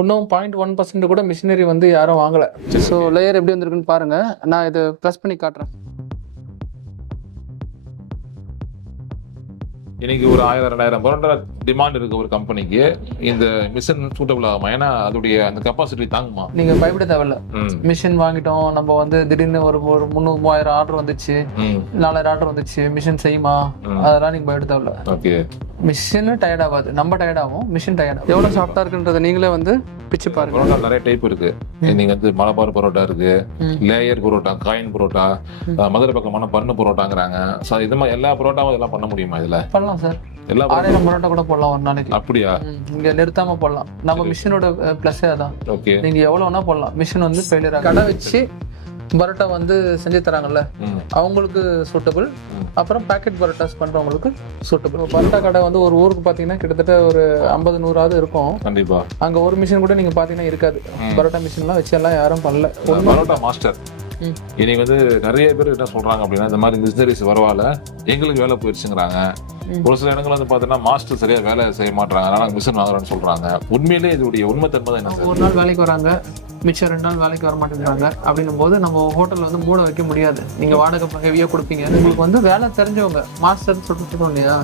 இன்னும் 0.1% கூட மிஷினரி வந்து யாரும் வாங்கலை. ஸோ லேயர் எப்படி வந்திருக்குன்னு பாருங்கள். நான் இது ப்ரெஸ் பண்ணி காட்டுறேன். இன்னைக்கு ஒரு 1000-2000 பரோட்டா டிமாண்ட் இருக்கு ஒரு கம்பெனிக்கு. இந்த மிஷின் சூட்டபிள் ஆகுமா? ஏன்னா அதோடைய அந்த கெப்பாசிட்டி தாங்குமா? நீங்க பயப்பட தேவையில்ல. மிஷின் வாங்கிட்டோம், நம்ம வந்து திடீர்னு ஒரு 300-3000 ஆர்டர் வந்துச்சு, 4000 ஆர்டர் வந்துச்சு, மிஷின் செய்யுமா, அதெல்லாம் நீங்க பயப்பட தேவையில்ல. ஓகே. மிஷின் டயர்ட் ஆகாது, நம்ம டயர்ட் ஆகும். மிஷின் டயர்ட் ஆகும். எவ்வளவு சாஃப்டா இருக்குன்றத நீங்களே வந்து பிச்சு பாருங்க. பரோட்டா நிறைய டைப் இருக்கு. நீங்க வந்து மலபார் பரோட்டா இருக்கு, லேயர் பரோட்டா, காயின் பரோட்டா, மதுரை பக்கமான பண்ணு பரோட்டாங்கிறாங்க. இது மாதிரி எல்லா பரோட்டாவும் இதெல்லாம் பண்ண முடியுமா? இதுல பண்ணலாம் சார். எல்லா 1000 பரோட்டா கூட போடலாம் ஒரு நாளைக்கு. அப்படியா? இங்க நிறுத்தாம போடலாம். நம்ம மிஷினோட பிளஸ் அதான். ஓகே. நீங்க எவ்வளவு வேணா போடலாம். மிஷின் வந்து ஃபெயிலியர் ஆகும். கடை வச்சு பரோட்டா வந்து செஞ்சு தராங்கல்ல, அவங்களுக்கு சூட்டபிள். அப்புறம் பேக்கெட் பரோட்டாஸ் பண்றவங்களுக்கு சூட்டபிள். பரோட்டா கடை வந்து ஒரு ஊருக்கு பாத்தீங்கன்னா கிட்டத்தட்ட ஒரு 50-100 இருக்கும். கண்டிப்பா. அங்க ஒரு மிஷின் கூட நீங்க பாத்தீங்கன்னா இருக்காது. பரோட்டா மிஷின் எல்லாம் வச்சு எல்லாம் யாரும் பண்ணல. பரோட்டா மாஸ்டர் இன்னைக்கு வந்து நிறைய பேர் என்ன சொல்றாங்க அப்படின்னா, இந்த மாதிரி மிஷினரிஸ் வரவால எங்களுக்கு வேலை போயிடுச்சுங்கிறாங்க. ஒரு சில இடங்கள் வந்து பாத்தீங்கன்னா மாஸ்டர் சரியா வேலை செய்ய மாட்டாங்க, அதனால மிஷின் வாங்குறோம்னு சொல்றாங்க. உண்மையிலேயே இதோடைய உண்மைத்தன்மை தான் என்ன? ஒரு நாள் வேலைக்கு வராங்க, மிச்சம் 2 நாள் வேலைக்கு வர மாட்டேங்கிறாங்க. அப்படின்னும் போது நம்ம ஹோட்டல் வந்து மூட வைக்க முடியாது. நீங்க வாடகை ஹெவியா கொடுப்பீங்க. உங்களுக்கு வந்து வேலை தெரிஞ்சவங்க மாஸ்டர் சொல்லிட்டு இல்லையா,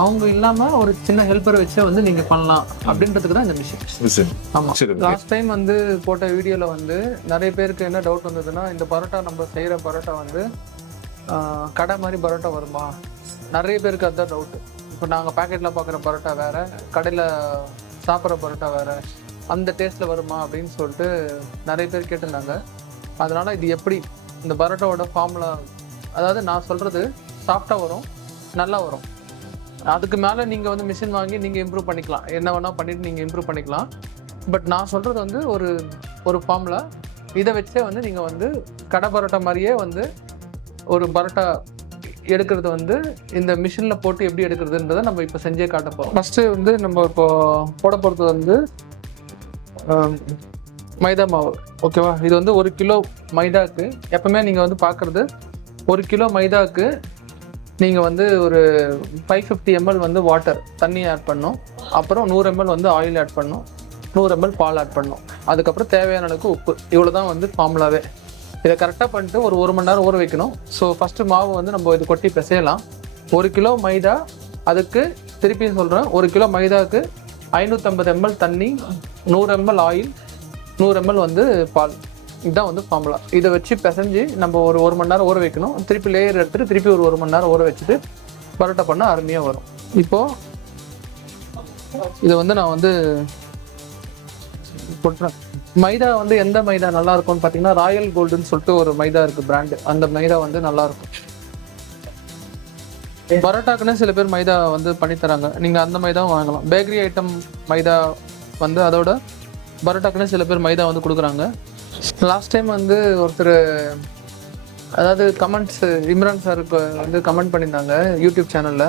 அவங்க இல்லாம ஒரு சின்ன ஹெல்ப்பர் வச்சு வந்து நீங்க பண்ணலாம் அப்படின்றதுக்கு தான் இந்த மிஷின். ஆமா. லாஸ்ட் டைம் வந்து போட்ட வீடியோல வந்து நிறைய பேருக்கு என்ன டவுட் வந்ததுன்னா, இந்த பரோட்டா நம்ம செய்யற பரோட்டா வந்து கடை மாதிரி பரோட்டா வருமா? நிறைய பேருக்கு அதுதான் டவுட். இப்போ நாங்கள் பேக்கெட்ல பார்க்குற பரோட்டா வேற, கடையில் சாப்பிட்ற பரோட்டா வேற, அந்த டேஸ்ட்ல வருமா அப்படின்னு சொல்லிட்டு நிறைய பேர் கேட்டிருந்தாங்க. அதனால இது எப்படி இந்த பரோட்டாவோட ஃபார்முலா, அதாவது நான் சொல்றது சாஃப்டா வரும், நல்லா வரும். அதுக்கு மேலே நீங்கள் வந்து மிஷின் வாங்கி நீங்கள் இம்ப்ரூவ் பண்ணிக்கலாம், என்ன வேணா பண்ணிட்டு நீங்கள் இம்ப்ரூவ் பண்ணிக்கலாம். பட் நான் சொல்றது வந்து ஒரு ஃபார்முலா. இதை வச்சே வந்து நீங்கள் வந்து கடை பரோட்டா மாதிரியே வந்து ஒரு பரோட்டா எடுக்கிறது வந்து இந்த மிஷினில் போட்டு எப்படி எடுக்கிறதுன்றதை நம்ம இப்போ செஞ்சே காட்ட போகிறோம். ஃபஸ்ட்டு வந்து நம்ம இப்போ போட போகிறது வந்து மைதா மாவு. ஓகேவா? இது வந்து 1 கிலோ மைதாக்கு எப்பவுமே நீங்கள் வந்து பார்க்குறது 1 கிலோ மைதாக்கு நீங்கள் வந்து ஒரு 550 ml வந்து வாட்டர் தண்ணி ஆட் பண்ணணும். அப்புறம் 100 ml வந்து ஆயில் ஆட் பண்ணணும், 100 ml பால் ஆட் பண்ணணும். அதுக்கப்புறம் தேவையான அளவுக்கு உப்பு. இவ்வளோ தான் வந்து ஃபார்முலாவே. இதை கரெக்டாக பண்ணிட்டு ஒரு 1 மணி நேரம் ஊற வைக்கணும். ஸோ ஃபஸ்ட்டு மாவு வந்து நம்ம இது கொட்டி பிசையலாம். 1 கிலோ மைதா, அதுக்கு திருப்பியும் சொல்கிறேன், 1 கிலோ மைதாவுக்கு 550 ml தண்ணி, 100 ml ஆயில், 100 ml வந்து பால். இதுதான் வந்து ஃபார்முலா. இதை வச்சு பிசைஞ்சு நம்ம ஒரு 1 மணி நேரம் ஊற வைக்கணும். திருப்பி லேயர் எடுத்துகிட்டு திருப்பி ஒரு 1 மணி நேரம் ஊற வச்சுட்டு பரோட்டா பண்ணால் அருமையாக வரும். இப்போது இதை வந்து நான் வந்து போட்டுறேன். மைதா வந்து எந்த மைதா நல்லா இருக்கும்னு பார்த்தீங்கன்னா, ராயல் கோல்டுன்னு சொல்லிட்டு ஒரு மைதா இருக்கு பிராண்டு. அந்த மைதா வந்து நல்லா இருக்கும். பரோட்டாக்குன்னு சில பேர் மைதா வந்து பண்ணி தராங்க, நீங்க அந்த மைதாவும் வாங்கலாம். பேக்கரி ஐட்டம் மைதா வந்து அதோட பரோட்டாக்குன்னு சில பேர் மைதா வந்து கொடுக்குறாங்க. லாஸ்ட் டைம் வந்து ஒருத்தர், அதாவது கமெண்ட்ஸ், இம்ரான் சாருக்கு வந்து கமெண்ட் பண்ணியிருந்தாங்க யூடியூப் சேனல்ல.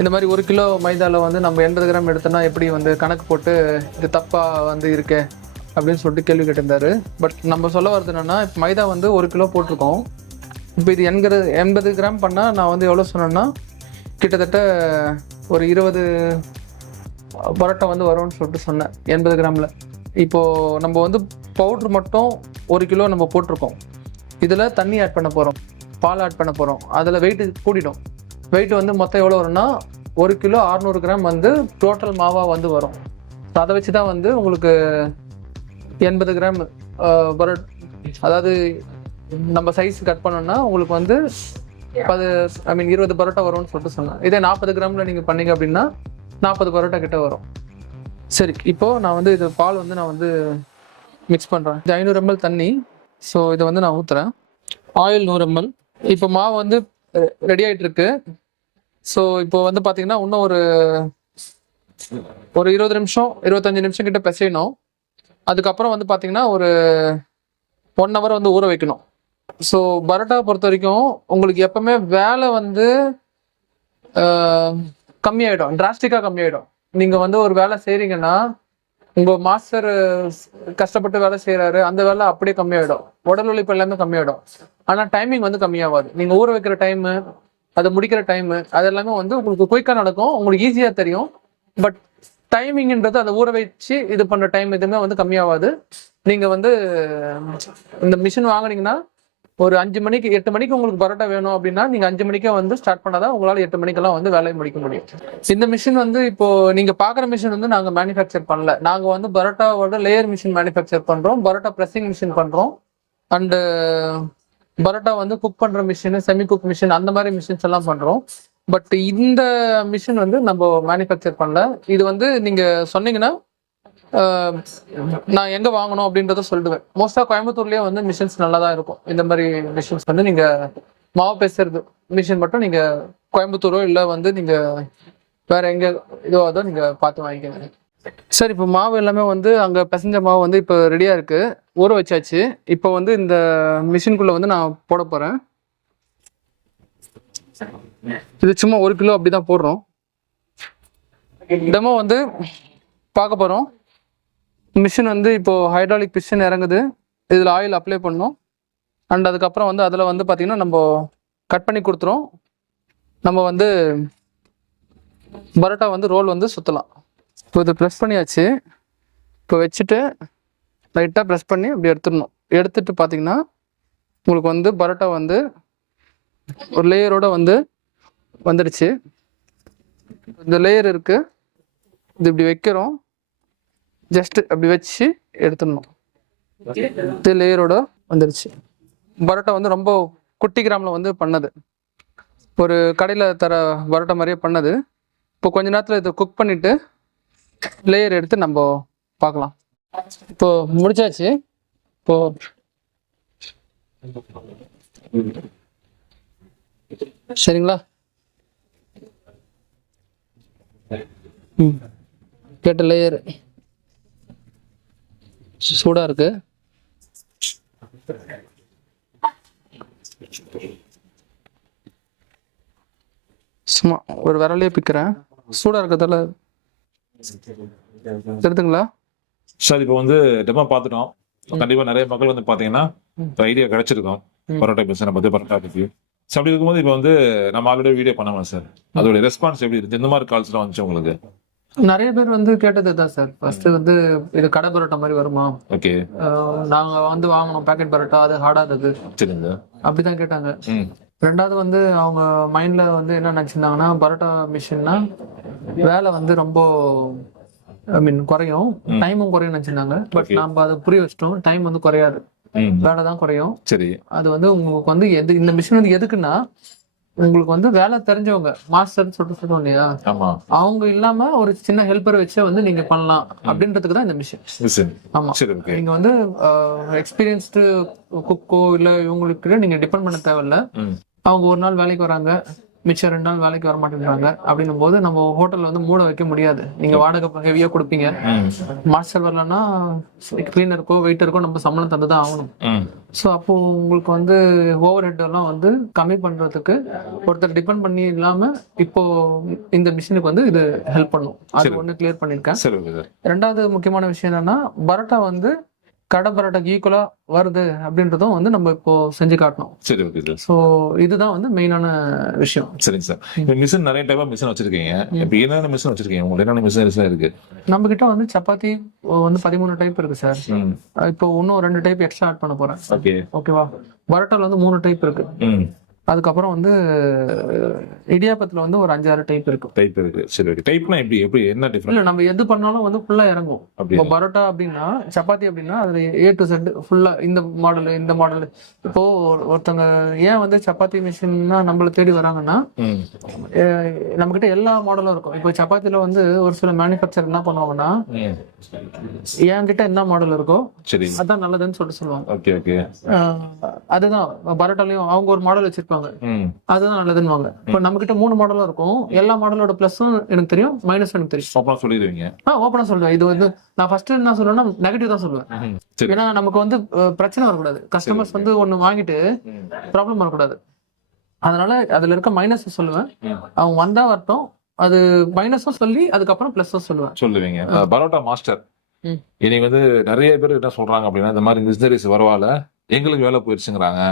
இந்த மாதிரி 1 கிலோ மைதாவில் வந்து நம்ம 80 கிராம் எடுத்தோன்னா எப்படி வந்து கணக்கு போட்டு இது தப்பா வந்து இருக்கே அப்படின்னு சொல்லிட்டு கேள்வி கேட்டிருந்தாரு. பட் நம்ம சொல்ல வருது என்னன்னா, இப்போ மைதா வந்து 1 கிலோ போட்டிருக்கோம். இப்போ இது 80 கிராம் பண்ணால் நான் வந்து எவ்வளோ சொன்னேன்னா, கிட்டத்தட்ட ஒரு 20 பரோட்டா வந்து வரும்னு சொல்லிட்டு சொன்னேன் 80 கிராமில். இப்போது நம்ம வந்து பவுட்ரு மட்டும் 1 கிலோ நம்ம போட்டிருக்கோம். இதில் தண்ணி ஆட் பண்ண போகிறோம், பால் ஆட் பண்ண போகிறோம். அதில் வெயிட்டு கூட்டிடும். வெயிட் வந்து மொத்தம் எவ்வளோ வரும்னா, 1 கிலோ 600 கிராம் வந்து டோட்டல் மாவாக வந்து வரும். அதை வச்சு தான் வந்து உங்களுக்கு 80 கிராம் பரோட்டா, அதாவது நம்ம சைஸ் கட் பண்ணோம்னா உங்களுக்கு வந்து 20 பரோட்டா வரும்னு சொல்லிட்டு சொன்னேன். இதே 40 கிராமில் நீங்கள் பண்ணீங்க அப்படின்னா 40 பரோட்டா கிட்ட வரும். சரி, இப்போது நான் வந்து இது பால் வந்து நான் வந்து மிக்ஸ் பண்ணுறேன். இது 500 ml தண்ணி. ஸோ இதை வந்து நான் ஊற்றுறேன். Oil 100 ml. இப்போ மாவு வந்து ரெடி ஆகிட்டு இருக்கு. ஸோ இப்போ வந்து பார்த்தீங்கன்னா இன்னும் ஒரு 20 நிமிஷம் 25 நிமிஷம் கிட்ட பிசையணும். அதுக்கப்புறம் வந்து பார்த்தீங்கன்னா ஒரு 1 hour வந்து ஊற வைக்கணும். ஸோ பரோட்டாவை பொறுத்த வரைக்கும் உங்களுக்கு எப்பவுமே வேலை வந்து கம்மியாயிடும், டிராஸ்டிக்காக கம்மியாயிடும். நீங்கள் வந்து ஒரு வேலை செய்கிறீங்கன்னா, உங்கள் மாஸ்டர் கஷ்டப்பட்டு வேலை செய்கிறாரு, அந்த வேலை அப்படியே கம்மியாயிடும். உடல் உழைப்பு எல்லாமே கம்மியாயிடும். ஆனால் டைமிங் வந்து கம்மியாகாது. நீங்கள் ஊற வைக்கிற டைமு, அதை முடிக்கிற டைமு, அது எல்லாமே வந்து உங்களுக்கு குயிக்காக நடக்கும், உங்களுக்கு ஈஸியாக தெரியும். பட் டைமிங்ன்றது அதை ஊற வச்சு இது பண்ற டைம் எதுவுமே வந்து கம்மியாகாது. நீங்க வந்து இந்த மிஷின் வாங்குனீங்கன்னா ஒரு 5 மணிக்கு 8 மணிக்கு உங்களுக்கு பரோட்டா வேணும் அப்படின்னா நீங்க 5 மணிக்கே வந்து ஸ்டார்ட் பண்ணாதான் உங்களால 8 மணிக்கெல்லாம் வந்து வேலையை முடிக்க முடியும். இந்த மிஷின் வந்து இப்போ நீங்க பாக்குற மிஷின் வந்து நாங்க மேனுஃபேக்சர் பண்ணல. நாங்க வந்து பரோட்டாவோட லேயர் மிஷின் மேனுஃபேக்சர் பண்றோம், பரோட்டா பிரஸிங் மிஷின் பண்றோம், அண்டு பரோட்டா வந்து குக் பண்ற மிஷின், செமி குக் மிஷின், அந்த மாதிரி மிஷின்ஸ் எல்லாம் பண்றோம். பட் இந்த மிஷின் வந்து நம்ம மேனுஃபேக்சர் பண்ணல. இது வந்து நீங்க சொன்னீங்கன்னா நான் எங்க வாங்கணும் அப்படின்றத சொல்லுவேன். மோஸ்டா கோயம்புத்தூர்லயே வந்து மிஷின்ஸ் நல்லா தான் இருக்கும். இந்த மாதிரி மிஷின்ஸ் வந்து நீங்க மாவு பேசுறது மிஷின் மட்டும் நீங்க கோயம்புத்தூரோ இல்லை வந்து நீங்க வேற எங்க இதுவாதோ நீங்க பார்த்து வாங்கிக்கோங்க. சார் இப்போ மாவு எல்லாமே வந்து அங்கே பிசைஞ்ச மாவு வந்து இப்போ ரெடியாக இருக்கு, ஊற வச்சாச்சு. இப்போ வந்து இந்த மிஷின்குள்ளே வந்து நான் போட போகிறேன். இது சும்மா 1 கிலோ அப்படி தான் போடுறோம். டெமோ வந்து பார்க்க போகிறோம். மிஷின் வந்து இப்போ ஹைட்ராலிக் பிஸ்டன் இறங்குது, இதில் ஆயில் அப்ளை பண்ணோம். அண்ட் அதுக்கப்புறம் வந்து அதில் வந்து பார்த்திங்கன்னா நம்ம கட் பண்ணி கொடுத்துரும். நம்ம வந்து பரோட்டா வந்து ரோல் வந்து சுற்றலாம். இப்போ இதை ப்ரெஸ் பண்ணியாச்சு. இப்போ வச்சுட்டு லைட்டாக ப்ரெஸ் பண்ணி அப்படி எடுத்துடணும். எடுத்துட்டு பார்த்தீங்கன்னா உங்களுக்கு வந்து பரோட்டா வந்து ஒரு லேயரோட வந்து வந்துடுச்சு. இந்த லேயர் இருக்குது, இது இப்படி வைக்கிறோம், ஜஸ்ட் அப்படி வச்சு எடுத்துடணும். இது லேயரோட வந்துடுச்சு. பரோட்டா வந்து ரொம்ப குட்டி கிராமில் வந்து பண்ணது, ஒரு கடையில் தர பரோட்டா மாதிரியே பண்ணது. இப்போ கொஞ்ச நேரத்தில் இதை குக் பண்ணிவிட்டு லேயர் எடுத்து நம்ம பார்க்கலாம். இப்போ முடிச்சாச்சு. இப்போ சரிங்களா? கேட்ட லேயர் சூடா இருக்கு. சும்மா ஒரு விரலையே பிக்கிறேன், சூடா இருக்கிறதால தெரியுதுங்களா சார்? இப்போ வந்து டெமோ பார்த்துட்டோம். கண்டிப்பா நிறைய மக்கள் வந்து பாத்தீங்கன்னா ஐடியா கிடைச்சிருக்கோம் பரோட்டா பிசினஸ் பத்தி, பரோட்டா பத்தி. அப்படி இருக்கும்போது இப்போ வந்து நம்ம ஆல்ரெடி வீடியோ பண்ணலாம் சார், அதோட ரெஸ்பான்ஸ் எப்படி இருக்கு? இந்த மாதிரி கால்ஸ்லாம் வந்துச்சு உங்களுக்கு? நிறைய பேர் வந்து கேட்டது தான் சார். ஃபர்ஸ்ட் வந்து இது கடை பரோட்டா மாதிரி வருமா, ஓகே நாங்க வந்து வாங்கணும் பேக்கெட் பரோட்டா, அது ஹார்டானது அப்படிதான் கேட்டாங்க. ரெண்டாவது வந்து அவங்க மைண்ட்ல வந்து என்ன நினைச்சிருந்தாங்கன்னா, பரோட்டா மிஷின்னா வேலை வந்து ரொம்ப குறையும், டைமும் குறையும் நினைச்சிருந்தாங்க. பட் நம்ம அதை புரிய வச்சிட்டோம், டைம் வந்து குறையாது, வேலை தான் குறையும். சரி, அது வந்து உங்களுக்கு வந்து இந்த மிஷின் வந்து எதுக்குன்னா, உங்களுக்கு வந்து வேலை தெரிஞ்சவங்க மாஸ்டர் சொல்றோம் இல்லையா, அவங்க இல்லாம ஒரு சின்ன ஹெல்ப்பர் வச்சு வந்து நீங்க பண்ணலாம் அப்படின்றதுக்கு தான் இந்த மிஷின். ஆமா, நீங்க வந்து எக்ஸ்பீரியன்ஸ்டு குக்கோ இல்ல இவங்களுக்கு நீங்க டிபெண்ட் பண்ண தேவையில்ல. அவங்க ஒரு நாள் வேலைக்கு வராங்க, மிச்சம் 2 நாள் வேலைக்கு வர மாட்டேங்கிறாங்க. அப்படின்னும் போது நம்ம ஹோட்டல்ல வந்து மூட வைக்க முடியாது. நீங்க வாடகை ஹெவியா கொடுப்பீங்க, மாஸ்டர் வரலன்னா கிளீனருக்கோ வெயிட்டருக்கோ நம்ம சம்பளம் தந்துதான் ஆகணும். ஸோ அப்போ உங்களுக்கு வந்து ஓவர் ஹெட் எல்லாம் வந்து கம்மி பண்றதுக்கு ஒருத்தர் டிபெண்ட் பண்ணி இல்லாம இப்போ இந்த மிஷினுக்கு வந்து இது ஹெல்ப் பண்ணும். அது ஒண்ணு கிளியர் பண்ணிருக்கேன். ரெண்டாவது முக்கியமான விஷயம் என்னன்னா, பரோட்டா வந்து கடை பரோட்டாக்கு ஈக்குவலா வருது அப்படின்றதும் வந்து நம்ம இப்போ செஞ்சு காட்டணும். சரி, ஓகே சார். ஸோ இதுதான் வந்து மெயினான விஷயம். சரிங்க சார். இப்போ மிஷின் நிறைய டைப்பா மிஷின் வச்சிருக்கீங்க. இப்போ என்னென்ன மிஷின் வச்சிருக்கீங்க? உங்களுக்கு என்னென்ன மிஷின் இருக்கு? நம்ம கிட்ட வந்து சப்பாத்தி வந்து 13 டைப் இருக்கு சார். இப்போ இன்னும் 2 டைப் எக்ஸ்ட்ரா ஆட் பண்ண போறேன். ஓகேவா? பரோட்டால வந்து 3 டைப் இருக்கு. அதுக்கப்புறம் வந்து இடியாப்பத்துல வந்து ஒரு 5-6 டைப் இருக்கு. டைப் இருக்கு. சரி, ஓகே. டைப்னா எப்படி என்ன டிஃபரன்ஸ்? இல்ல, நம்ம எது பண்ணாலும் வந்து ஃபுல்லா இறங்கும். இப்போ பரோட்டா அப்படின்னா, சப்பாத்தி அப்படின்னா அது A to Z ஃபுல்லா இந்த மாடல். இப்போ ஒருத்தங்க ஏன் வந்து சப்பாத்தி மிஷின்னா நம்மள தேடி வராங்கன்னா, நம்ம கிட்ட எல்லா மாடலும் இருக்கும். இப்போ சப்பாத்தில வந்து ஒரு சில மேனுஃபேக்சர் என்ன பண்ணுவாங்கன்னா, என்கிட்ட என்ன மாடல் இருக்கோ அதான் நல்லதுன்னு சொல்லுவாங்க. Okay, okay. அதுதான் பரோட்டாலையும் அவங்க ஒரு மாடல் வச்சிருப்பாங்க, அதுதான் நல்லதுன்னு. இப்போ நம்ம கிட்ட 3 மாடலும் இருக்கும். எல்லா மாடலோட பிளஸும் எனக்கு தெரியும், மைனஸும் எனக்கு தெரியும். ஓப்பனா சொல்லிடுவீங்க? ஓப்பனா சொல்லுவேன். இது வந்து நான் ஃபர்ஸ்ட் என்ன சொல்லுவேன்னா, நெகட்டிவ் தான் சொல்லுவேன். ஏன்னா நமக்கு வந்து பிரச்சனை வரக்கூடாது, கஸ்டமர்ஸ் வந்து ஒண்ணு வாங்கிட்டு ப்ராப்ளம் வரக்கூடாது. அதனால அதுல இருக்க மைனஸ் சொல்லுவேன், அவங்க வந்தா வரட்டும். அது மைனஸும் சொல்லி அதுக்கப்புறம் பிளஸும் சொல்லுவீங்க. பரோட்டா மாஸ்டர் இன்னைக்கு வந்து நிறைய பேர் என்ன சொல்றாங்க அப்படின்னா, இந்த மாதிரி மிஷினரிஸ் வரவால எங்களுக்கு வேலை போயிடுச்சுங்கிறாங்க.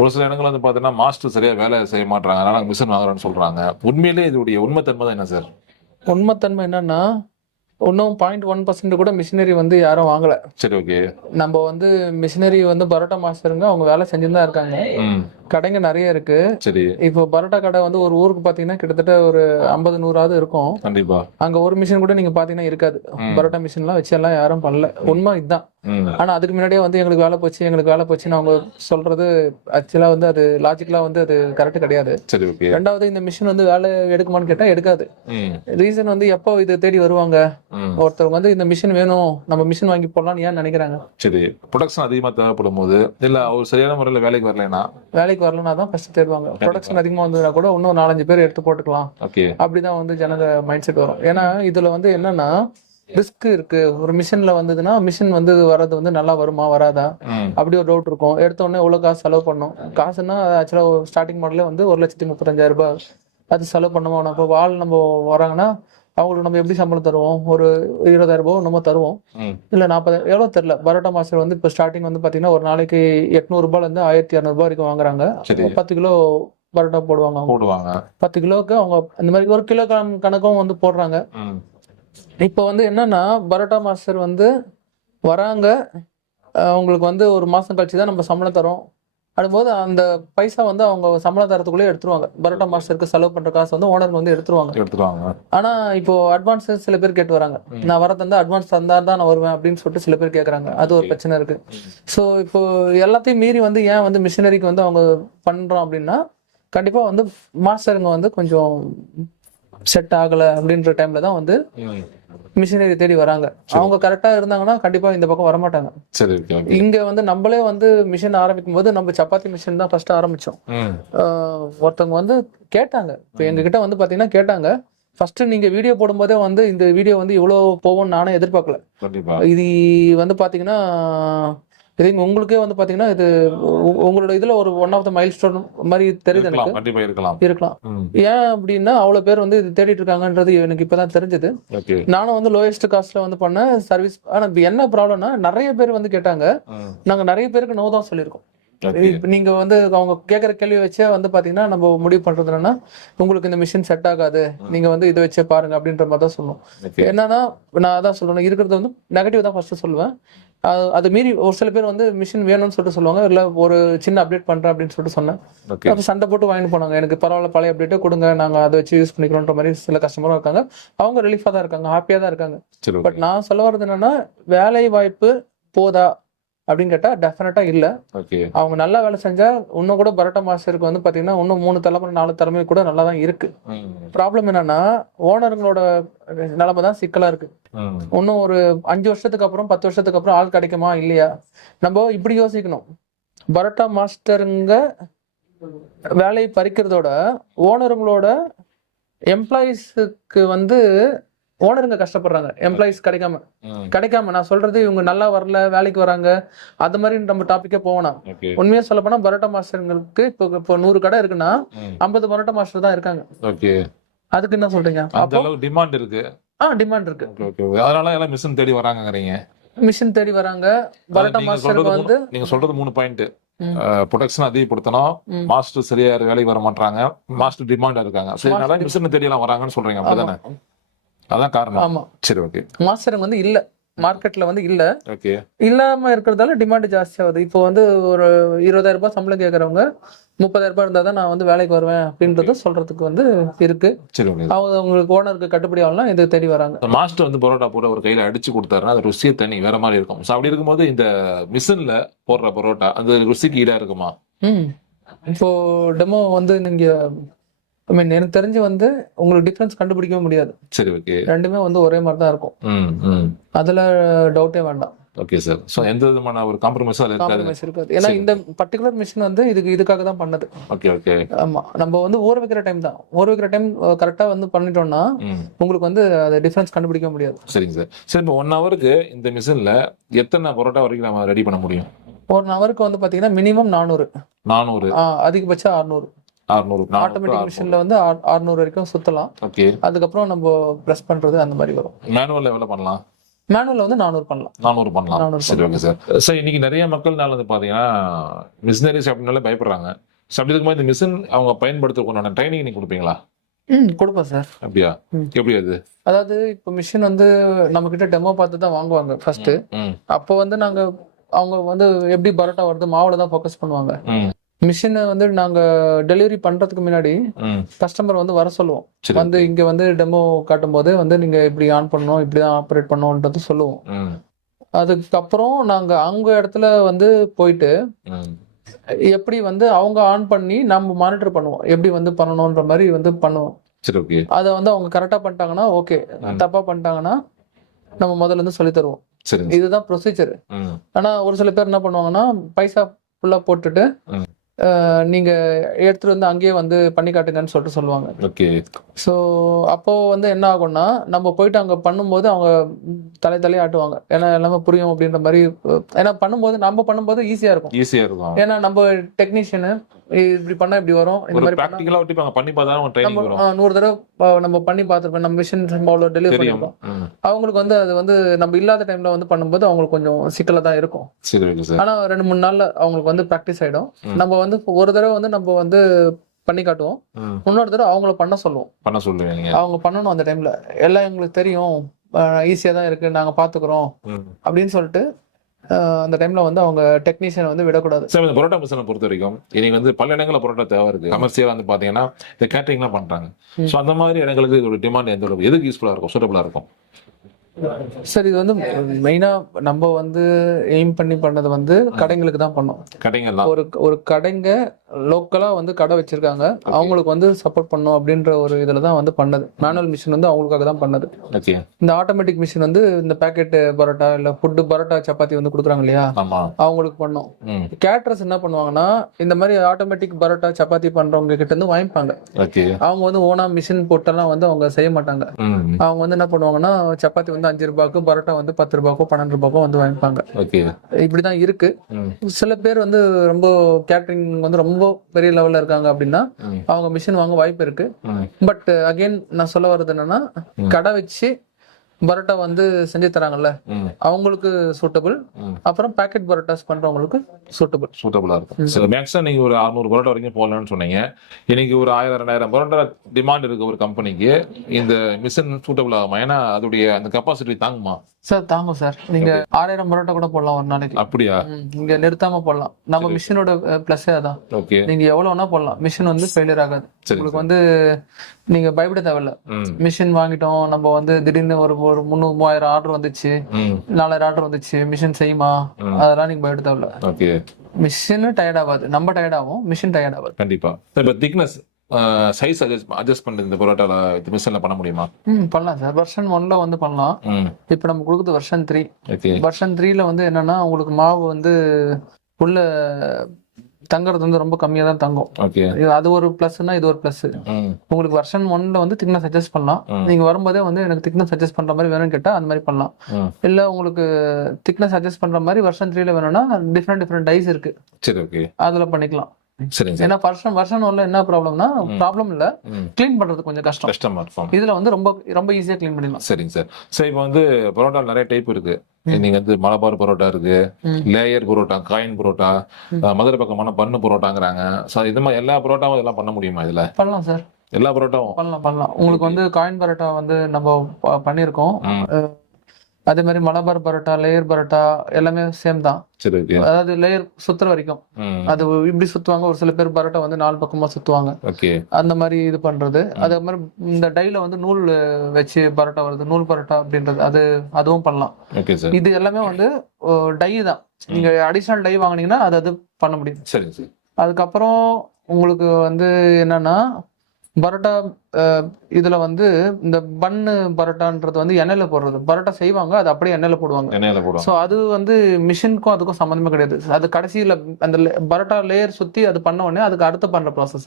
ஒரு சில இடங்கள் வந்து பாத்தீங்கன்னா மாஸ்டர் சரியா வேலை செய்ய மாட்டாங்க, அதனால மிஷின் வாங்குறோம்னு சொல்றாங்க. உண்மையிலேயே இதோடைய உண்மைத்தன்மை தான் என்ன சார்? உண்மைத்தன்மை என்னன்னா, இன்னும் 0.1% கூட மிஷினரி வந்து யாரும் வாங்கல. சரி, ஓகே. நம்ம வந்து மிஷினரி வந்து பரோட்டா மாஸ்டருங்க அவங்க வேலை செஞ்சுன்னு தான் இருக்காங்க. கடைங்க நிறைய இருக்கு. சரி. இப்போ பரோட்டா கடை வந்து ஒரு ஊருக்கு பாத்தீங்கன்னா கிட்டத்தட்ட ஒரு 50-100 இருக்கும். கண்டிப்பா. அங்க ஒரு மிஷின் கூட நீங்க பாத்தீங்கன்னா இருக்காது. பரோட்டா மிஷின் எல்லாம் வச்சு எல்லாம் யாரும் பண்ணல. உண்மை இதுதான். ஆனா அதுக்கு முன்னாடியே வந்து எங்களுக்கு வேலை போச்சுன்னு அவங்க சொல்றது ஆக்சுவலா வந்து அது லாஜிக்கலா வந்து அது கரெக்ட் கிடையாது. சரி, ஓகே. ரெண்டாவது இந்த மிஷின் வந்து வேலை எடுக்குமான்னு கேட்டா எடுக்காது. ரீசன் வந்து எப்போ இது தேடி வருவாங்க, ஒருத்தவங்க வந்து இந்த மிஷின் வேணும் நம்ம மிஷின் வாங்கி போடலாம்னு ஏன் நினைக்கிறாங்க? சரி, ப்ரொடக்ஷன் அதிகமா தேவைப்படும் போது இல்ல அவர் சரியான முறையில வேலைக்கு வரலன்னா தான் ஃபர்ஸ்ட் தேடுவாங்க. ப்ரொடக்ஷன் அதிகமா வந்ததுன்னா கூட இன்னும் 4-5 பேர் எடுத்து போட்டுக்கலாம், அப்படிதான் வந்து ஜனங்க மைண்ட் செட் வரும். ஏன்னா இதுல வந்து என்னன்னா ரிஸ்க் இருக்கு. ஒரு மிஷின்ல வந்ததுன்னா மிஷின் வந்து வர்றது வந்து நல்லா வருமா வராதா அப்படி ஒரு டவுட் இருக்கும். எடுத்த உடனே எவ்வளவு காசு செலவு பண்ணும். காசுன்னா ஆக்சுவலா ஸ்டார்டிங் மாடலே வந்து 1,35,000 ரூபாய் அது செலவு பண்ணுமா. இப்போ வால் நம்ம வராங்கன்னா அவங்களுக்கு நம்ம எப்படி சம்பளம் தருவோம்? ஒரு 20,000 ரூபாய் நம்ம தருவோம், இல்ல 40,000 எவ்வளவு தெரியல. பரோட்டா மாஸ்டர் வந்து இப்போ ஸ்டார்டிங் வந்து பாத்தீங்கன்னா ஒரு நாளைக்கு 800 ரூபாயில இருந்து 1,200 ரூபாய் வரைக்கும் வாங்குறாங்க. 10 கிலோ பரோட்டா போடுவாங்க. 10 கிலோக்கு அவங்க இந்த மாதிரி ஒரு கிலோ கணக்கும் வந்து போடுறாங்க. இப்போ வந்து என்னன்னா பரோட்டா மாஸ்டர் வந்து வராங்க, அவங்களுக்கு வந்து ஒரு மாசம் கழிச்சு தான் நம்ம சம்பளம் தரோம். அடும்போது அந்த பைசா வந்து அவங்க சம்பளம் தரத்துக்குள்ளே எடுத்துருவாங்க. பரோட்டா மாஸ்டருக்கு செலவு பண்ற காசு வந்து ஓனருக்கு வந்து எடுத்துருவாங்க. ஆனா இப்போ அட்வான்ஸ் சில பேர் கேட்டு வராங்க. நான் வர தந்தா அட்வான்ஸ் தந்தா தான் நான் வருவேன் அப்படின்னு சொல்லிட்டு சில பேர் கேட்கறாங்க. அது ஒரு பிரச்சனை இருக்கு. ஸோ இப்போ எல்லாத்தையும் மீறி வந்து ஏன் வந்து மிஷினரிக்கு வந்து அவங்க பண்றோம் அப்படின்னா கண்டிப்பா வந்து மாஸ்டருங்க வந்து கொஞ்சம் செட் ஆகல அப்படின்ற டைம்ல தான் வந்து மிஷினரி தேடி வராங்க. அவங்க கரெக்டா இருந்தாங்கன்னா கண்டிப்பா இந்த பக்கம் வரமாட்டாங்க. இங்க வந்து நம்மளே வந்து மிஷின் ஆரம்பிக்கும் போது நம்ம சப்பாத்தி மிஷின் தான் ஃபர்ஸ்ட் ஆரம்பிச்சோம். ஒருத்தவங்க வந்து கேட்டாங்க, இப்ப எங்க கிட்ட வந்து பாத்தீங்கன்னா கேட்டாங்க, ஃபர்ஸ்ட் நீங்க வீடியோ போடும்போதே வந்து இந்த வீடியோ வந்து இவ்வளவு போகும்னு நானும் எதிர்பார்க்கல. இது வந்து பாத்தீங்கன்னா இது உங்களுக்கே வந்து பாத்தீங்கன்னா இது உங்களோட இதுல ஒரு one of the milestone மாதிரி தெரியுது எனக்கு. இருக்கலாம். ஏன் அப்படின்னா அவ்வளவு பேர் வந்து இது தேடிட்டு இருக்காங்கன்றது எனக்கு இப்பதான் தெரிஞ்சது. நானும் வந்து லோயஸ்ட் காஸ்ட்ல வந்து பண்ண சர்வீஸ். ஆனா என்ன ப்ராப்ளம்னா நிறைய பேர் வந்து கேட்டாங்க, நாங்க நிறைய பேருக்கு நோ தான் சொல்லியிருக்கோம். நீங்க வந்து அவங்க கேட்கற கேள்வி வச்சே வந்து பாத்தீங்கன்னா நம்ம முடிவு பண்றது என்னன்னா உங்களுக்கு இந்த மிஷின் செட் ஆகாது, நீங்க வந்து இதை வச்சே பாருங்க அப்படின்ற மாதிரி தான் சொல்லணும். என்னன்னா நான் அதான் சொல்லணும், இருக்கிறது வந்து நெகட்டிவ் தான் ஃபர்ஸ்ட் சொல்லுவேன். அது மீறி ஒரு சில பேர் வந்து மிஷின் வேணும்னு சொல்லிட்டு சொல்லுவாங்க, இல்ல ஒரு சின்ன அப்டேட் பண்றேன் அப்படின்னு சொல்லிட்டு சொன்னேன். அப்ப சண்டை போட்டு வாங்கிட்டு போனாங்க, எனக்கு பரவாயில்ல பழைய அப்டேட்டே கொடுங்க, நாங்க அதை வச்சு யூஸ் பண்ணிக்கிறோன்ற மாதிரி சில கஸ்டமரும் இருக்காங்க. அவங்க ரிலீஃபா தான் இருக்காங்க, ஹாப்பியா தான் இருக்காங்க. பட் நான் சொல்ல வர்றது என்னன்னா வேலை வாய்ப்பு போதா அப்படின்னு கேட்டா டெஃபினட்டா இல்ல. அவங்க நல்லா வேலை செஞ்சா இன்னும் கூட பரோட்டா மாஸ்டருக்கு வந்து பாத்தீங்கன்னா இன்னும் 3 தலைமுறை 4 தலைமுறை கூட நல்லா தான் இருக்கு. ப்ராப்ளம் என்னன்னா ஓனருங்களோட நிலைமை தான் சிக்கலா இருக்கு. இன்னும் ஒரு 5 வருஷத்துக்கு அப்புறம் 10 வருஷத்துக்கு அப்புறம் ஆள் கிடைக்குமா இல்லையா, நம்ம இப்படி யோசிக்கணும். பரோட்டா மாஸ்டருங்க வேலையை பறிக்கிறதோட ஓனருங்களோட எம்ப்ளாயிஸுக்கு வந்து ஓனருங்க கஷ்டப்படுறாங்க. எம்ப்ளாயிஸ் கிடைக்காம நான் சொல்றது இவங்க நல்லா வரல, வேலைக்கு வராங்க, அது மாதிரி நம்ம டாபிக்கே போகணும். உண்மையா சொல்ல போனா பரோட்டா மாஸ்டர்களுக்கு இப்போ 100 கடை இருக்குன்னா 50 பரோட்டா மாஸ்டர் தான் இருக்காங்க. அதுக்கு என்ன சொல்றீங்க? டிமாண்ட் இருக்கு. டிமாண்ட் இருக்கு. அதனால எல்லாம் மிஷின் தேடி வராங்கங்கறீங்க. மிஷின் தேடி வராங்க. பரோட்டா மாஸ்டருக்கு வந்து நீங்க சொல்றது 3 பாயிண்ட். ப்ரொடக்ஷன் அதிகப்படுத்தணும், மாஸ்டர் சரியா வேலைக்கு வர மாட்டாங்க, மாஸ்டர் டிமாண்டா இருக்காங்க, அதனால மிஷின் தேடி எல்லாம் வராங்கன்னு சொல்றீங்க. அப்படிதானே? அதான் காரணம். ஆமா. சரி, ஓகே. மாஸ்டருங்க வந்து இல்ல மார்க்கெட்ல வந்து இல்ல. இல்லாம இருக்கிறதால டிமாண்ட் ஜாஸ்தி ஆகுது. இப்போ வந்து ஒரு 20,000 ரூபாய் சம்பளம் கேட்கறவங்க 30,000 ரூபாய் இருந்தா தான் நான் வந்து வேலைக்கு வருவேன் அப்படின்றது சொல்றதுக்கு வந்து இருக்கு. அவங்களுக்கு ஓனருக்கு கட்டுப்படி ஆகலாம், இது தேடி வராங்க. மாஸ்டர் வந்து பரோட்டா போட ஒரு கையில அடிச்சு கொடுத்தாருன்னா அது ருசியே தனி வேற மாதிரி இருக்கும். அப்படி இருக்கும்போது இந்த மிஷின்ல போடுற பரோட்டா அந்த ருசிக்கு ஈடா இருக்குமா? இப்போ டெமோ வந்து நீங்க எனக்கு தெரிஞ்சு வந்து உங்களுக்கு டிஃபரன்ஸ் கண்டுபிடிக்கவே முடியாது. சரி, ஓகே. ரெண்டுமே வந்து ஒரே மாதிரி தான் இருக்கும். அதுல டவுட்டே வேண்டாம். Okay sir. சோ எந்த விதமான ஒரு காம்ப்ரமைஸ் இருக்காது. ஏன்னா இந்த பர்టిక్యులர் மிஷின் வந்து இதுக்காக தான் பண்ணது. Okay, okay. ஆமா, நம்ம வந்து ஊற வைக்கிற டைம் கரெக்டா வந்து பண்ணிட்டோம்னா உங்களுக்கு வந்து அந்த டிஃபரன்ஸ் கண்டுபிடிக்க முடியாது. சரிங்க சார். சரி, இப்போ 1 ஹவருக்கு இந்த மிஷின்ல எத்தனை பரோட்டா வரைக்கும் நம்ம ரெடி பண்ண முடியும்? 1 ஹவருக்கு வந்து பாத்தீங்கன்னா மினிமம் 400, அதிகபட்சம் 600. ஆட்டோமேட்டிக் மிஷின்ல வந்து 600 வரைக்கும் சுத்தலாம். அதுக்கப்புறம் நம்ம பிரஸ் பண்றது அந்த மாதிரி வரும். மேனுவல்ல எவ்வளவு பண்ணலாம்? மேனுவல்ல வந்து 400 பண்ணலாம். சரி, ஓகே சார். சார், இன்னைக்கு நிறைய மக்கள்னால வந்து பாத்தீங்கன்னா மிஷினரிஸ் அப்படின்னாலே பயப்படுறாங்க. அப்படி இருக்கும்போது இந்த மிஷின் அவங்க பயன்படுத்துறதுக்கு ட்ரைனிங் நீங்க கொடுப்பீங்களா? கொடுப்போம் சார். அப்படியா? எப்படி அது? அதாவது இப்போ மிஷின் வந்து நம்ம கிட்ட டெமோ பார்த்து தான் வாங்குவாங்க ஃபர்ஸ்ட். அப்போ வந்து நாங்க அவங்க வந்து எப்படி பரோட்டா வருது மாவுல தான் ஃபோக்கஸ் பண்ணுவாங்க. மிஷினை வந்து நாங்க டெலிவரி பண்றதுக்கு முன்னாடி கஸ்டமர் வந்து வர சொல்லுவோம். வந்து இங்க வந்து டெமோ காட்டும் போது வந்து நீங்க இப்படி ஆன் பண்ணணும், இப்படிதான் ஆப்ரேட் பண்ணணும்ன்றது சொல்லுவோம். அதுக்கப்புறம் நாங்க அவங்க இடத்துல வந்து போயிட்டு எப்படி வந்து அவங்க ஆன் பண்ணி நம்ம மானிட்டர் பண்ணுவோம், எப்படி வந்து பண்ணணும்ன்ற மாதிரி வந்து பண்ணுவோம். அதை வந்து அவங்க கரெக்டா பண்ணிட்டாங்கன்னா ஓகே, தப்பா பண்ணிட்டாங்கன்னா நம்ம முதல்ல இருந்து சொல்லி தருவோம். இதுதான் ப்ரொசீஜர். ஆனா ஒரு சில பேர் என்ன பண்ணுவாங்கன்னா பைசா ஃபுல்லா போட்டுட்டு நீங்க எடுத்துட்டு வந்து அங்கேயே வந்து பண்ணி காட்டுங்கன்னு சொல்லிட்டு சொல்லுவாங்க. ஸோ அப்போ வந்து என்ன ஆகும்னா நம்ம போயிட்டு அங்க பண்ணும்போது அவங்க தலையை ஆட்டுவாங்க, ஏன்னா எல்லாமே புரியும் அப்படின்ற மாதிரி. ஏன்னா நம்ம பண்ணும்போது ஈஸியா இருக்கும். ஏன்னா நம்ம டெக்னீஷியனு இப்படி பண்ணா இப்படி வரும், இந்த மாதிரி பண்ணி பார்த்தா 100 தடவை நம்ம பண்ணி பார்த்துருப்போம், நம்ம மிஷின் டெலிவரி பண்ணிருக்கோம். அவங்களுக்கு வந்து அது வந்து நம்ம இல்லாத டைம்ல வந்து பண்ணும்போது அவங்களுக்கு கொஞ்சம் சிக்கலா தான் இருக்கும். ஆனா 2-3 நாள்ல அவங்களுக்கு வந்து ப்ராக்டிஸ் ஆயிடும். நம்ம வந்து ஒரு தடவை வந்து நம்ம வந்து பண்ணி காட்டுவோம், இன்னொரு தடவை அவங்கள பண்ண சொல்லுவோம். அவங்க பண்ணணும் அந்த டைம்ல, எல்லாம் எங்களுக்கு தெரியும், ஈஸியா தான் இருக்கு, நாங்க பாத்துக்கிறோம் அப்படின்னு சொல்லிட்டு அந்த டைம்ல வந்து அவங்க டெக்னீஷியன் வந்து விடக்கூடாது. சார், இந்த பரோட்டா பிசினை பொறுத்த வரைக்கும் இன்னைக்கு வந்து பல இடங்களில் பரோட்டா தேவை இருக்கு. கமர்ஷியலா வந்து பாத்தீங்கன்னா இந்த கேட்டரிங்லாம் பண்றாங்க. ஸோ அந்த மாதிரி இடங்களுக்கு இதோட டிமாண்ட் எந்த அளவுக்கு, எதுக்கு யூஸ்ஃபுல்லா இருக்கும், சூட்டபிளா இருக்கும்? சார், இது வந்து மெயினா நம்ம வந்து எய்ம் பண்ணி பண்ணது வந்து கடைங்களுக்கு தான் பண்ணோம். ஒரு கடைங்க லோக்கலா வந்து கடை வச்சிருக்காங்க, அவங்களுக்கு வந்து சப்போர்ட் பண்ணும் அப்படின்ற ஒரு இதுல தான் வந்து பண்ணது. மேனுவல் மிஷின் வந்து அவங்களுக்காக தான் பண்ணது. இந்த ஆட்டோமேட்டிக் மிஷின் வந்து இந்த பேக்கெட் பரோட்டா இல்ல ஃபுட்டு பரோட்டா சப்பாத்தி வந்து கொடுக்குறாங்க இல்லையா, அவங்களுக்கு பண்ணோம். கேட்டரர்ஸ் என்ன பண்ணுவாங்கன்னா இந்த மாதிரி ஆட்டோமேட்டிக் பரோட்டா சப்பாத்தி பண்றவங்க கிட்ட இருந்து வாங்கிப்பாங்க. அவங்க வந்து ஓனா மிஷின் போட்டெல்லாம் வந்து அவங்க செய்ய மாட்டாங்க. அவங்க வந்து என்ன பண்ணுவாங்கன்னா சப்பாத்தி வந்து 5 ரூபாய்க்கு, பரோட்டா வந்து 10 ரூபாய்க்கோ 12 ரூபாய்க்கோ வந்து வாங்கிப்பாங்க. இப்படிதான் இருக்கு. சில பேர் வந்து ரொம்ப கேட்டரிங் வந்து ரொம்ப பெரிய லெவல்ல இருக்காங்க அப்படின்னா அவங்க மிஷின் வாங்க வாய்ப்பு இருக்கு. பட் அகைன் நான் சொல்ல வர்றது என்னன்னா, கடை வச்சு பரோட்டா வந்து செஞ்சு தராங்கல்ல அவங்களுக்கு சூட்டபிள், அப்புறம் பேக்கெட் பரோட்டாஸ் பண்றவங்களுக்கு சூட்டபிளா இருக்கும். மேக்ஸிமம் நீங்க ஒரு 600 பரோட்டா வரைக்கும் போடலாம்னு சொன்னீங்க. இன்னைக்கு ஒரு 1000-2000 பரோட்டா டிமாண்ட் இருக்கு ஒரு கம்பெனிக்கு. இந்த மிஷின் சூட்டபிள் ஆகுமா? ஏன்னா அதோடைய அந்த கெப்பாசிட்டி தாங்குமா? சார் தாங்கும் சார். நீங்க 6000 பரோட்டா கூட போடலாம் ஒரு நாளைக்கு. அப்படியா? நீங்க நிறுத்தாம போடலாம். நம்ம மிஷினோட பிளஸே அதான். நீங்க எவ்வளவு வேணா போடலாம், மிஷின் வந்து ஃபெயிலியர் ஆகாது. உங்களுக்கு வந்து நீங்க பயப்பட தேவையில்ல. மிஷின் வாங்கிட்டோம், நம்ம வந்து திடீர்னு ஒரு 300-3000 ஆர்டர் வந்துச்சு, 4000 ஆர்டர் வந்துச்சு, மிஷின் செய்யுமா, அதெல்லாம் நீங்க பயப்பட தேவையில்ல. மிஷின் டயர்ட் ஆகாது, நம்ம டயர்ட் ஆகும், மிஷின் டயர்ட் ஆகாது. கண்டிப்பா. திக்னஸ் சைஸ் அட்ஜஸ்ட் பண்ணி இந்த பரோட்டால இந்த மிஷின்ல பண்ண முடியுமா? பண்ணலாம் சார். வெர்ஷன் 1ல வந்து பண்ணலாம். இப்போ நம்ம கொடுக்குறது வெர்ஷன் 3. வெர்ஷன் 3ல வந்து என்னன்னா உங்களுக்கு மாவு வந்து உள்ள தங்குறது வந்து ரொம்ப கம்மியா தான் தங்கும். அது ஒரு பிளஸ்னா இது ஒரு பிளஸ். உங்களுக்கு வெர்ஷன் 1ல வந்து திக்னஸ் அட்ஜஸ்ட் பண்ணலாம். நீங்க வரும்போதே வந்து எனக்கு திக்னஸ் அட்ஜஸ்ட் பண்ற மாதிரி வேணும்னு கேட்டா அந்த மாதிரி பண்ணலாம். இல்ல உங்களுக்கு திக்னஸ் அட்ஜஸ்ட் பண்ற மாதிரி வெர்ஷன் 3ல வேணும்னா டிஃப்ரெண்ட் டைஸ் இருக்கு, அதுல பண்ணிக்கலாம். ஏன்னா வெர்ஷன் 1ல என்ன ப்ராப்ளம்னா, ப்ராப்ளம் இல்ல, க்ளீன் பண்றது கொஞ்சம் கஷ்டமா இருக்கும். இதுல வந்து ரொம்ப ஈஸியா க்ளீன் பண்ணிடலாம். சரிங்க சார். சரி, இப்போ வந்து பரோட்டா நிறைய டைப் இருக்கு. நீங்க வந்து மலபார் பரோட்டா இருக்கு, லேயர் பரோட்டா, காயின் பரோட்டா, மதுரை பக்கமான பண்ணு பரோட்டாங்கிறாங்க. இது மாதிரி எல்லா பரோட்டாவும் இதெல்லாம் பண்ண முடியுமா? இதுல பண்ணலாம் சார், எல்லா பரோட்டாவும் பண்ணலாம். உங்களுக்கு வந்து காயின் பரோட்டா வந்து நம்ம பண்ணிருக்கோம். அதே மாதிரி மலபார் பரோட்டா, லேயர் பரோட்டா எல்லாமே சேம் தான். அதாவது லேயர் சுத்துற வரைக்கும் அது இப்படி சுத்துவாங்க. ஒரு சில பேர் பரோட்டா வந்து 4 பக்கமா சுத்துவாங்க, அந்த மாதிரி இது பண்றது. அதே மாதிரி இந்த டைல வந்து நூல் வச்சு பரோட்டா வருது, நூல் பரோட்டா அப்படின்றது, அதுவும் பண்ணலாம். இது எல்லாமே வந்து டை தான். நீங்க அடிஷனல் டை வாங்கினீங்கன்னா அது பண்ண முடியும். அதுக்கப்புறம் உங்களுக்கு வந்து என்னன்னா பரோட்டா இதுல வந்து இந்த பன்னு பரோட்டான்றது வந்து எண்ணெயில போடுறது. பரோட்டா செய்வாங்க, அது அப்படியே எண்ணெயில போடுவாங்க. சோ அது வந்து மிஷினுக்கும் அதுக்கும் சம்பந்தமே கிடையாது. அது கடைசியில அந்த பரோட்டா லேயர் சுத்தி அது பண்ண உடனே அதுக்கு அடுத்து பண்ற ப்ராசஸ்.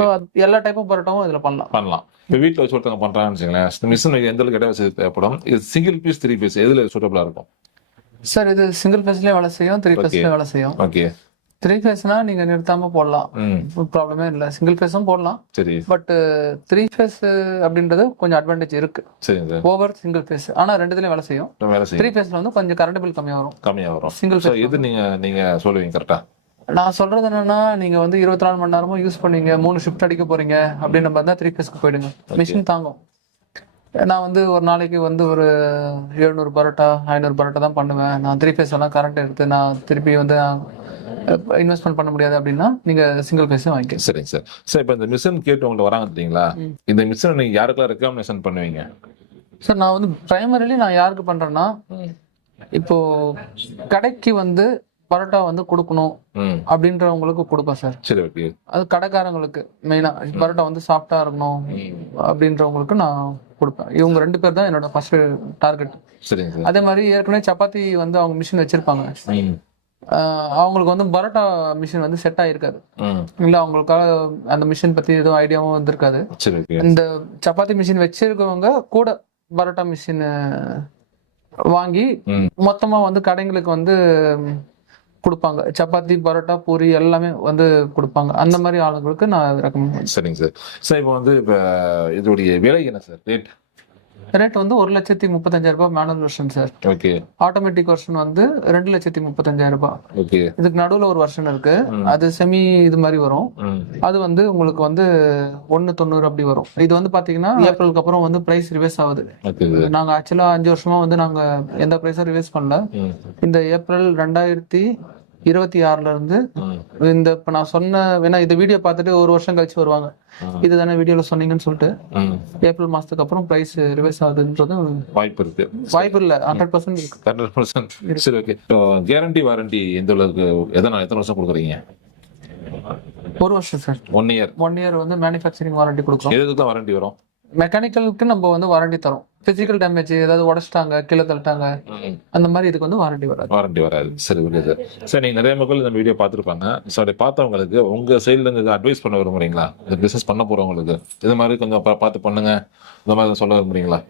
சோ எல்லா டைப்பும் பரோட்டாவும் இதுல பண்ணலாம். இப்போ வீட்டில் வச்சு ஒருத்தவங்க பண்றாங்கன்னு வச்சுங்களேன், மிஷின் எந்த அளவுக்கு இடம் வசதி தேவைப்படும்? இது சிங்கிள் பீஸ் 3 பீஸ் எதுல சூட்டபிளா இருக்கும்? சார், இது சிங்கிள் பீஸ்லயே வேலை செய்யும், 3 பீஸ்லயே வேலை செய்யும். 3 ஃபேஸ்னா நீங்க நிறுத்தாம போடலாம், ப்ராப்ளமே இல்ல. சிங்கிள் ஃபேஸும் போடலாம், பட் 3 ஃபேஸ் அப்படின்றது கொஞ்சம் அட்வான்டேஜ் இருக்கு ஓவர் சிங்கிள் ஃபேஸ். ஆனா ரெண்டுலயும் வேலை செய்யும். 3 ஃபேஸ்ல வந்து கொஞ்சம் கரண்ட் பில் கம்மியா வரும். சிங்கிள் ஃபேஸ் இது நீங்க சொல்லுவீங்க கரெக்டா? நான் சொல்றது என்னன்னா, நீங்க வந்து 24 மணி நேரமும் யூஸ் பண்ணீங்க, 3 ஷிஃப்ட் அடிக்க போறீங்க அப்படின்னு பார்த்தா 3 ஃபேஸ்க்கு போயிடுங்க. மிஷின் தாங்கும். நான் வந்து ஒரு நாளைக்கு வந்து ஒரு 700 பரோட்டா 500 பரோட்டா தான் பண்ணுவேன். நான் 3 ஃபேஸ் எல்லாம் கரண்ட் எடுத்து நான் திருப்பி வந்து இன்வெஸ்ட்மெண்ட் பண்ண முடியாது அப்படின்னா நீங்க சிங்கிள் ஃபேஸே வாங்கிக்க. சரிங்க சார். சார் இப்போ இந்த மிஷின் கேட்டு உங்கள்ட்ட வராங்க தெரியுங்களா, இந்த மிஷினை நீங்க யாருக்கெல்லாம் ரெக்கமெண்டேஷன் பண்ணுவீங்க? சார் நான் வந்து பிரைமரிலி நான் யாருக்கு பண்றேன்னா, இப்போ கடைக்கு வந்து பரோட்டா வந்து கொடுக்கணும் அப்படின்றவங்களுக்கு கொடுப்பேன் சார். சரி, ஓகே. அது கடைக்காரங்களுக்கு மெயினா பரோட்டா வந்து சாஃப்டா இருக்கணும் அப்படின்றவங்களுக்கு நான் கொடுப்பேன். இவங்க 2 பேர் தான் என்னோட ஃபர்ஸ்ட் டார்கெட். சரிங்க சார். அதே மாதிரி ஏற்கனவே சப்பாத்தி வந்து அவங்க மிஷின் வச்சிருப்பாங்க. அவங்களுக்கு வந்து பரோட்டா மிஷின் வந்து செட் ஆயிருக்காது, இல்ல அவங்களுக்காக அந்த மிஷின் பத்தி எதுவும் ஐடியாவும் வந்திருக்காது. இந்த சப்பாத்தி மிஷின் வச்சிருக்கவங்க கூட பரோட்டா மிஷின் வாங்கி மொத்தமா வந்து கடைங்களுக்கு வந்து கொடுப்பாங்க. சப்பாத்தி பரோட்டா பூரி எல்லாமே வந்து கொடுப்பாங்க. அந்த மாதிரி ஆளுங்களுக்கு நான் ரெக்கமெண்ட். சரிங்க சார். சார் இப்போ வந்து இப்போ இதோடைய விலை என்ன சார்? ரேட் வந்து 1,35,000 ரூபாய் manual version sir. Okay. Automatic version வந்து 2,35,000 ரூபாய். ஓகே. இதுக்கு நடுவுல ஒரு வெர்ஷன் இருக்கு, அது செமி இது மாதிரி வரும். அது வந்து உங்களுக்கு வந்து 1,90 அப்படி வரும். இது வந்து பாத்தீங்கன்னா ஏப்ரலுக்கு அப்புறம் வந்து பிரைஸ் ரிவைஸ் ஆகுது. நாங்க ஆக்சுவலா 5 வருஷமா வந்து நாங்க எந்த பிரைஸும் ரிவைஸ் பண்ணல. இந்த ஏப்ரல் 2026ல இருந்து இந்த இப்ப நான் சொன்ன வேணா இந்த வீடியோ பார்த்துட்டு ஒரு வருஷம் கழிச்சு வருவாங்க, இதுதானே வீடியோல சொன்னீங்கன்னு சொல்லிட்டு ஏப்ரல் மாசத்துக்கு அப்புறம் பிரைஸ் ரிவைஸ் ஆகுதுன்றது வாய்ப்பு இருக்கு. வாய்ப்பு இல்ல, 100% இருக்கு. 100%. சரி, ஓகே. கேரண்டி வாரண்டி எந்த அளவுக்கு, எத்தனை வருஷம் கொடுக்குறீங்க? 1 வருஷம் சார். 1 இயர். 1 இயர் வந்து மேனுஃபேக்சரிங் வாரண்டி கொடுக்குறோம். எதுக்கு தான் வாரண்டி வரும்? மெக்கானிக்கலுக்கு நம்ம வந்து வாரண்டி தரோம். பிசிக்கல் டேமேஜ் ஏதாவது உடைச்சிட்டாங்க, கீழே தள்ளிட்டாங்க, அந்த மாதிரி இதுக்கு வந்து வாரண்டி வராது. வாரண்டி வராது. சரி, ஓகே சார். சார் நீங்க நிறைய மக்கள் இந்த வீடியோ பார்த்துருப்பாங்க. ஸோ அதை பார்த்தவங்களுக்கு உங்க சைட்ல இருந்து அட்வைஸ் பண்ண விரும்புறீங்களா? இந்த பிசினஸ் பண்ண போறவங்களுக்கு இது மாதிரி கொஞ்சம் பார்த்து பண்ணுங்க, இந்த மாதிரி சொல்ல விரும்புறீங்களா?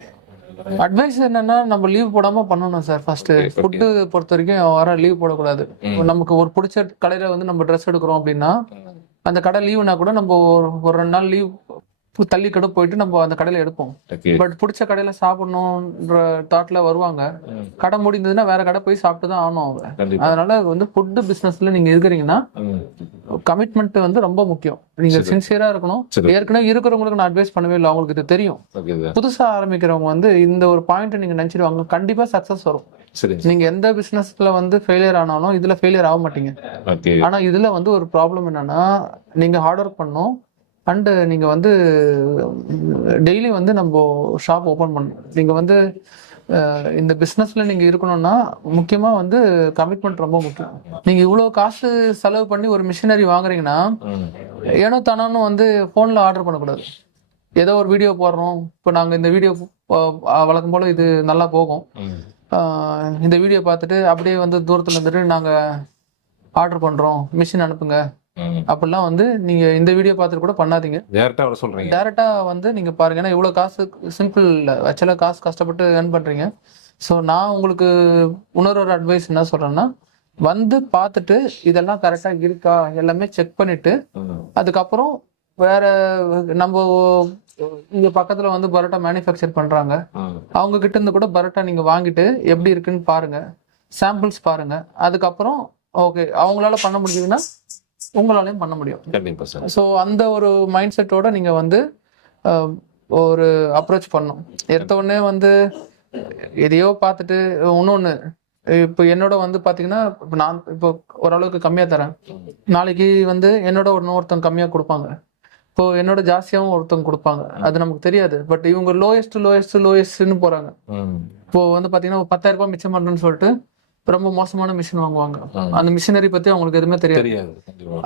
அட்வைஸ் என்னன்னா, நம்ம லீவ் போடாம பண்ணணும் சார். ஃபர்ஸ்ட் ஃபுட்டு பொறுத்த வரைக்கும் வர லீவ் போடக்கூடாது. நமக்கு ஒரு பிடிச்ச கடையில வந்து நம்ம ட்ரெஸ் எடுக்கிறோம் அப்படின்னா, அந்த கடை லீவுனா கூட நம்ம ஒரு 2 நாள் லீவ் தள்ளி கடை போயிட்டு நம்ம அந்த கடையில எடுப்போம். பட் பிடிச்ச கடையில சாப்பிடணும்ன்ற தாட்ல வருவாங்க. கடை முடிந்ததுன்னா வேற கடை போய் சாப்பிட்டு தான் ஆகணும் அவங்க. அதனால வந்து ஃபுட் பிசினஸ்ல நீங்க இருக்கிறீங்கன்னா கமிட்மெண்ட் வந்து ரொம்ப முக்கியம். நீங்க சின்சியரா இருக்கணும். ஏற்கனவே இருக்கிறவங்களுக்கு நான் அட்வைஸ் பண்ணவே இல்லை, அவங்களுக்கு இது தெரியும். புதுசா ஆரம்பிக்கிறவங்க வந்து இந்த ஒரு பாயிண்ட் நீங்க நினைச்சிடுவாங்க, கண்டிப்பா சக்சஸ் வரும். நீங்க எந்த பிசினஸ்ல வந்து ஃபெயிலியர் ஆனாலும் இதுல ஃபெயிலியர் ஆக மாட்டீங்க. ஆனா இதுல வந்து ஒரு ப்ராப்ளம் என்னன்னா, நீங்க ஹார்ட் ஒர்க் பண்ணணும் அண்ட் நீங்க வந்து டெய்லி வந்து நம்ம ஷாப் ஓபன் பண்ணணும். நீங்க வந்து இந்த பிசினஸ்ல நீங்க இருக்கணும்னா முக்கியமா வந்து கமிட்மெண்ட் ரொம்ப முக்கியம். நீங்க இவ்வளவு காசு செலவு பண்ணி ஒரு மிஷினரி வாங்குறீங்கன்னா, ஏனோ தானோன்னு வந்து போன்ல ஆர்டர் பண்ணக்கூடாது. ஏதோ ஒரு வீடியோ போடுறோம், இப்போ நாங்க இந்த வீடியோ வழக்கம் போல இது நல்லா போகும், இந்த வீடியோ பார்த்துட்டு அப்படியே வந்து தூரத்துல இருந்துட்டு நாங்க ஆர்டர் பண்றோம், மிஷின் அனுப்புங்க அப்படிலாம் வந்து நீங்க இந்த வீடியோ பார்த்துட்டு கூட பண்ணாதீங்க. டைரக்டா வந்து நீங்க பாருங்க. ஏன்னா இவ்வளவு காசு சிம்பிள் ஆக்சுவலா காசு கஷ்டப்பட்டு ஏர்ன் பண்றீங்க. ஸோ நான் உங்களுக்கு இன்னொரு அட்வைஸ் என்ன சொல்றேன்னா, வந்து பார்த்துட்டு இதெல்லாம் கரெக்டா இருக்கா எல்லாமே செக் பண்ணிட்டு அதுக்கப்புறம் வேற நம்ம இங்க பக்கத்துல வந்து பரோட்டா மேனுஃபேக்சர் பண்றாங்க, அவங்க கிட்ட இருந்து கூட பரோட்டா நீங்க வாங்கிட்டு எப்படி இருக்குன்னு பாருங்க, சாம்பிள்ஸ் பாருங்க. அதுக்கப்புறம் ஓகே அவங்களால பண்ண முடியுதுன்னா உங்களாலையும் பண்ண முடியும். ஸோ அந்த ஒரு மைண்ட் செட்டோட நீங்க வந்து ஒரு அப்ரோச் பண்ணும். எடுத்த உடனே வந்து எதையோ பார்த்துட்டு இன்னொன்னு இப்போ என்னோட வந்து பாத்தீங்கன்னா, நான் இப்போ ஓரளவுக்கு கம்மியா தரேன், நாளைக்கு வந்து என்னோட ஒருத்தவங்க கம்மியா கொடுப்பாங்க, இப்போ என்னோட ஜாஸ்தியாவும் ஒருத்தவங்க கொடுப்பாங்க, அது நமக்கு தெரியாது. பட் இவங்க லோயஸ்ட்னு போறாங்க. இப்போ வந்து பாத்தீங்கன்னா 10,000 ரூபாய் மிச்சம் பண்றேன்னு சொல்லிட்டு ரொம்ப மோசமான மிஷின் வாங்குவாங்க. அந்த மிஷினரி பத்தி அவங்களுக்கு எதுவுமே தெரியாது.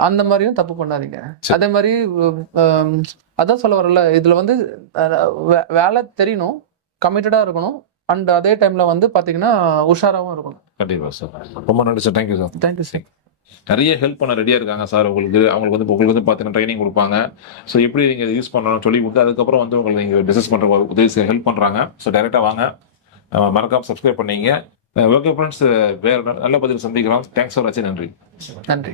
அந்த மாதிரியும் தப்பு பண்ணாதீங்க. அதே மாதிரி அதான் சொல்ல வரல, இதுல வந்து வேலை தெரியணும், கமிட்டடா இருக்கணும் அண்ட் அதே டைம்ல வந்து பாத்தீங்கன்னா உஷாராவும் இருக்கணும். கண்டிப்பா சார். ரொம்ப நன்றி sir. Thank you sir. Thank you sir. நிறைய ஹெல்ப் பண்ண ரெடியா இருக்காங்க சார். அவங்களுக்கு வந்து பாத்தீங்கன்னா ட்ரைனிங் கொடுப்பாங்க. ஸோ எப்படி நீங்க யூஸ் பண்ணணும் சொல்லி கொடுத்து அதுக்கப்புறம் வந்து உங்களுக்கு நீங்க பிசினஸ் பண்ற உதவி ஹெல்ப் பண்றாங்க. ஸோ டைரக்டா வாங்க, மறக்காம சப்ஸ்கிரைப் பண்ணீங்க. ஓகே ஃப்ரெண்ட்ஸ், வேற நல்ல பதில் சந்திக்கலாம். தேங்க்ஸ் ஃபார் வாட்சிங். நன்றி.